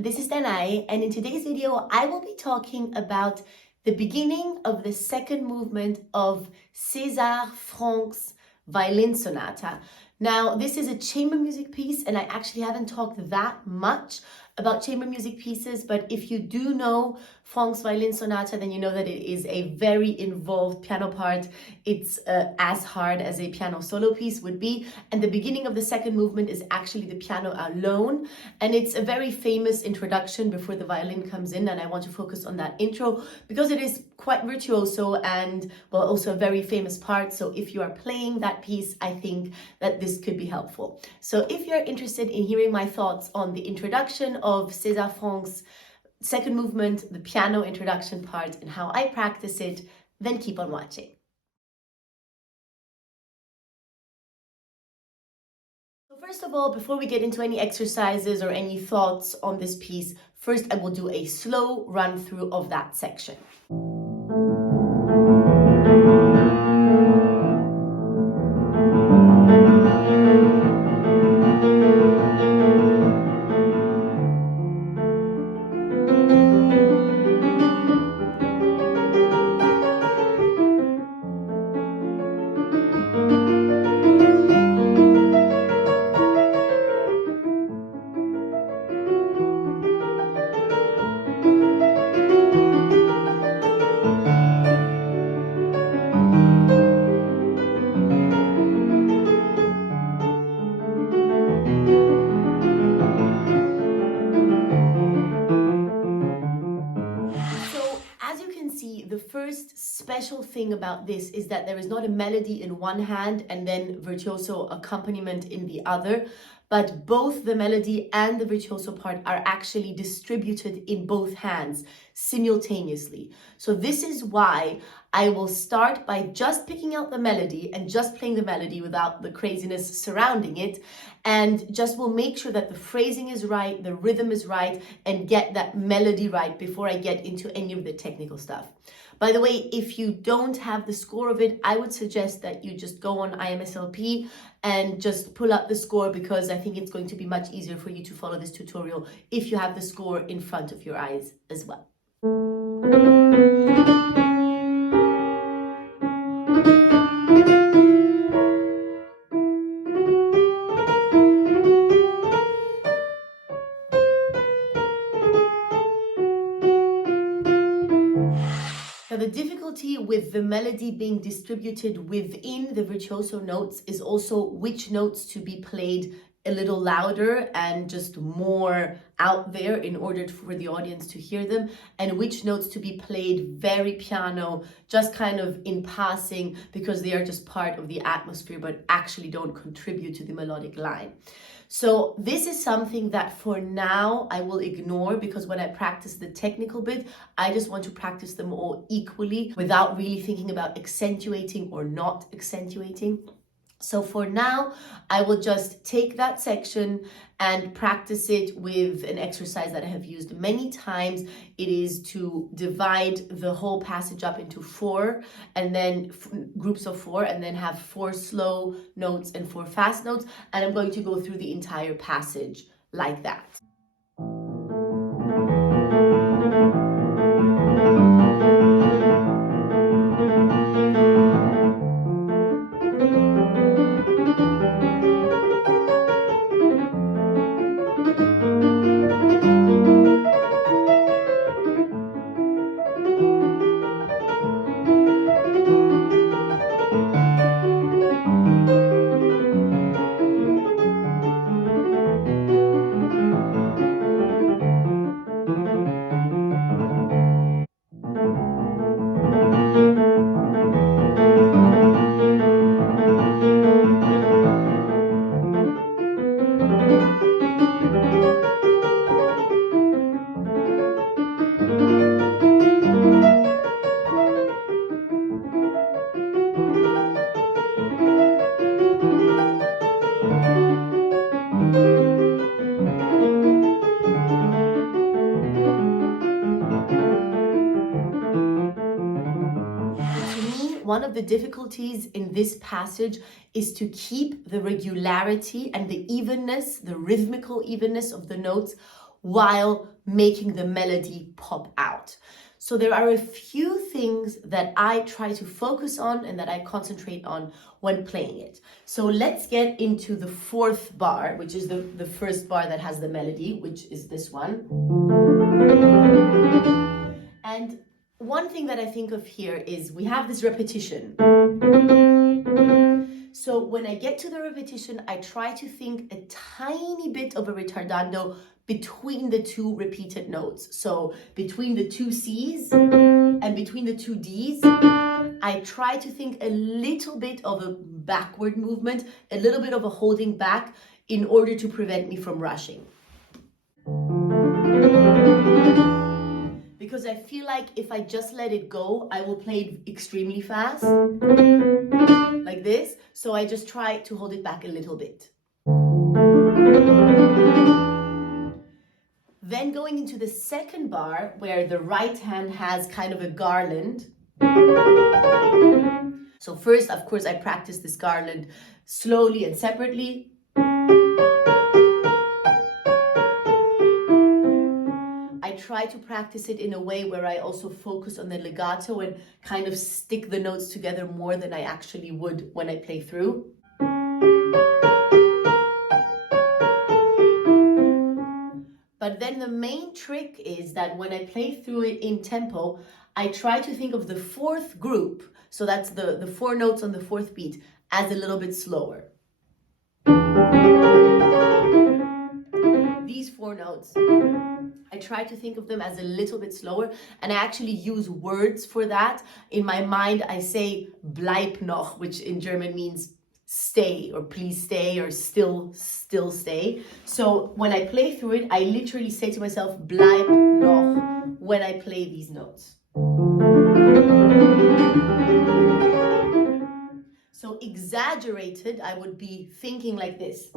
this is Danai, and in today's video I will be talking about the beginning of the second movement of César Franck's Violin Sonata. Now, this is a chamber music piece, and I actually haven't talked that much about chamber music pieces, but if you do know Franck's Violin Sonata, then you know that it is a very involved piano part. It's as hard as a piano solo piece would be, and the beginning of the second movement is actually the piano alone, and it's a very famous introduction before the violin comes in, and I want to focus on that intro because it is quite virtuoso and, well, also a very famous part. So if you are playing that piece, I think that this could be helpful. So if you're interested in hearing my thoughts on the introduction of César Franck's second movement, the piano introduction part, and how I practice it, then keep on watching. So first of all, before we get into any exercises or any thoughts on this piece, first I will do a slow run through of that section. The first special thing about this is that there is not a melody in one hand and then virtuoso accompaniment in the other, but both the melody and the virtuoso part are actually distributed in both hands simultaneously. So this is why I will start by just picking out the melody and just playing the melody without the craziness surrounding it, and just will make sure that the phrasing is right, the rhythm is right, and get that melody right before I get into any of the technical stuff. By the way, if you don't have the score of it, I would suggest that you just go on IMSLP and just pull up the score, because I think it's going to be much easier for you to follow this tutorial if you have the score in front of your eyes as well. Now, the difficulty with the melody being distributed within the virtuoso notes is also which notes to be played a little louder and just more out there in order for the audience to hear them, and which notes to be played very piano, just kind of in passing, because they are just part of the atmosphere but actually don't contribute to the melodic line. So this is something that for now I will ignore, because when I practice the technical bit, I just want to practice them all equally without really thinking about accentuating or not accentuating. So for now, I will just take that section and practice it with an exercise that I have used many times. It is to divide the whole passage up into four, and then groups of four, and then have 4 slow notes and 4 fast notes. And I'm going to go through the entire passage like that. One of the difficulties in this passage is to keep the regularity and the evenness, the rhythmical evenness of the notes, while making the melody pop out. So there are a few things that I try to focus on and that I concentrate on when playing it. So let's get into the fourth bar, which is the first bar that has the melody, which is this one. And one thing that I think of here is we have this repetition. So when I get to the repetition, I try to think a tiny bit of a ritardando between the two repeated notes. So between the two C's and between the two D's, I try to think a little bit of a backward movement, a little bit of a holding back in order to prevent me from rushing. Because I feel like if I just let it go, I will play it extremely fast, like this. So I just try to hold it back a little bit. Then going into the second bar, where the right hand has kind of a garland. So first, of course, I practice this garland slowly and separately. I try to practice it in a way where I also focus on the legato and kind of stick the notes together more than I actually would when I play through. But then the main trick is that when I play through it in tempo, I try to think of the fourth group, so that's the four notes on the fourth beat, as a little bit slower. These four notes, I try to think of them as a little bit slower, and I actually use words for that. In my mind, I say bleib noch, which in German means stay, or please stay, or still stay. So when I play through it, I literally say to myself, bleib noch, when I play these notes. So exaggerated, I would be thinking like this.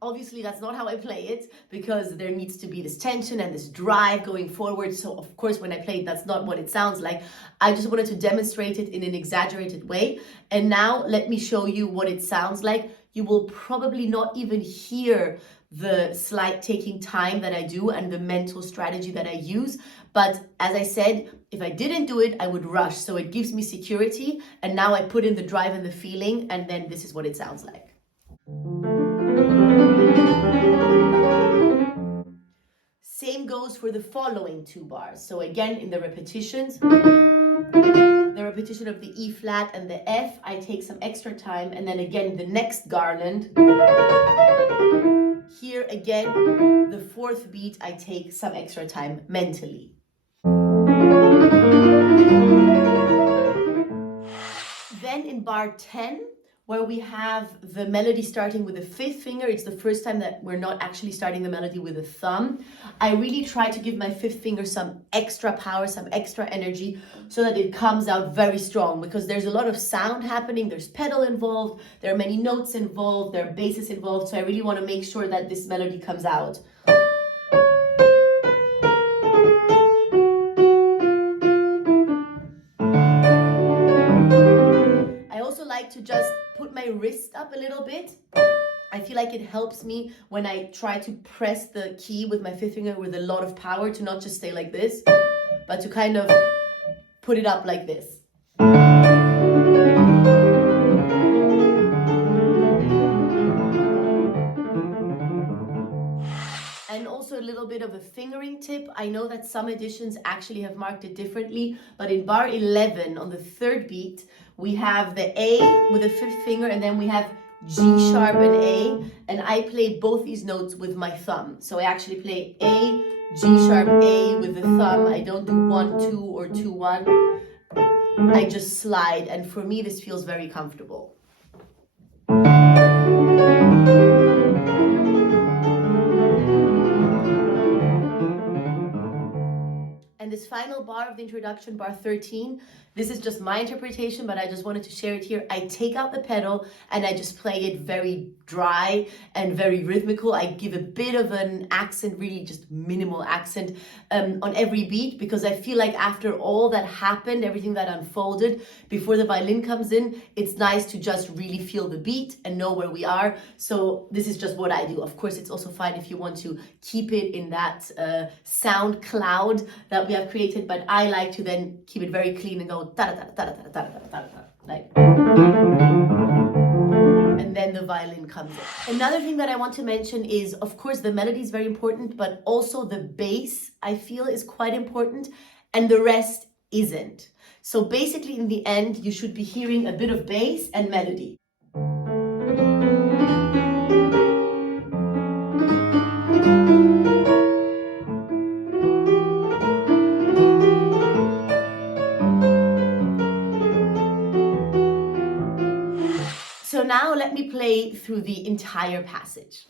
Obviously, that's not how I play it, because there needs to be this tension and this drive going forward. So of course, when I play it, that's not what it sounds like. I just wanted to demonstrate it in an exaggerated way. And now let me show you what it sounds like. You will probably not even hear the slight taking time that I do and the mental strategy that I use. But as I said, if I didn't do it, I would rush. So it gives me security. And now I put in the drive and the feeling, and then this is what it sounds like. Same goes for the following two bars. So again, in the repetitions, the repetition of the E flat and the F, I take some extra time. And then again, the next garland. Here again, the fourth beat, I take some extra time mentally. Then in bar 10, where we have the melody starting with the fifth finger, it's the first time that we're not actually starting the melody with a thumb. I really try to give my fifth finger some extra power, some extra energy, so that it comes out very strong, because there's a lot of sound happening, there's pedal involved, there are many notes involved, there are basses involved, so I really want to make sure that this melody comes out. I also like to just put my wrist up a little bit. I feel like it helps me when I try to press the key with my fifth finger with a lot of power, to not just stay like this, but to kind of put it up like this. And also a little bit of a fingering tip. I know that some editions actually have marked it differently, but in bar 11 on the third beat, we have the A with the fifth finger, and then we have G sharp and A, and I play both these notes with my thumb. So I actually play A, G sharp, A with the thumb. I don't do 1, 2 or 2, 1. I just slide, and for me this feels very comfortable. And the this final bar of the introduction, bar 13, this is just my interpretation, but I just wanted to share it here. I take out the pedal and I just play it very dry and very rhythmical. I give a bit of an accent, really just minimal accent on every beat, because I feel like after all that happened, everything that unfolded before the violin comes in, it's nice to just really feel the beat and know where we are. So this is just what I do. Of course, it's also fine if you want to keep it in that sound cloud that we have created, but I like to then keep it very clean and go like, and then the violin comes in. Another thing that I want to mention is, of course, the melody is very important, but also the bass, I feel, is quite important, and the rest isn't. So basically, in the end, you should be hearing a bit of bass and melody. So now let me play through the entire passage.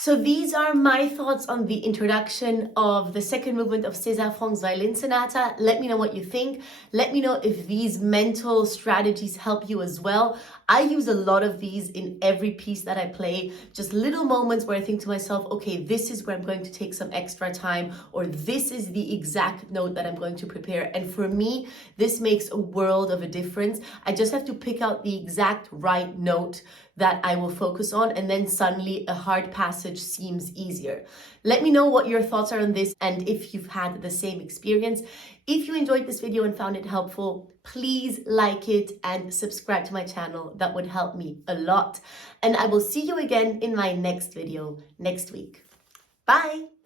So these are my thoughts on the introduction of the second movement of César Franck's Violin Sonata. Let me know what you think. Let me know if these mental strategies help you as well. I use a lot of these in every piece that I play. Just little moments where I think to myself, okay, this is where I'm going to take some extra time, or this is the exact note that I'm going to prepare. And for me, this makes a world of a difference. I just have to pick out the exact right note that I will focus on, and then suddenly a hard passage seems easier. Let me know what your thoughts are on this and if you've had the same experience. If you enjoyed this video and found it helpful, please like it and subscribe to my channel. That would help me a lot. And I will see you again in my next video next week. Bye!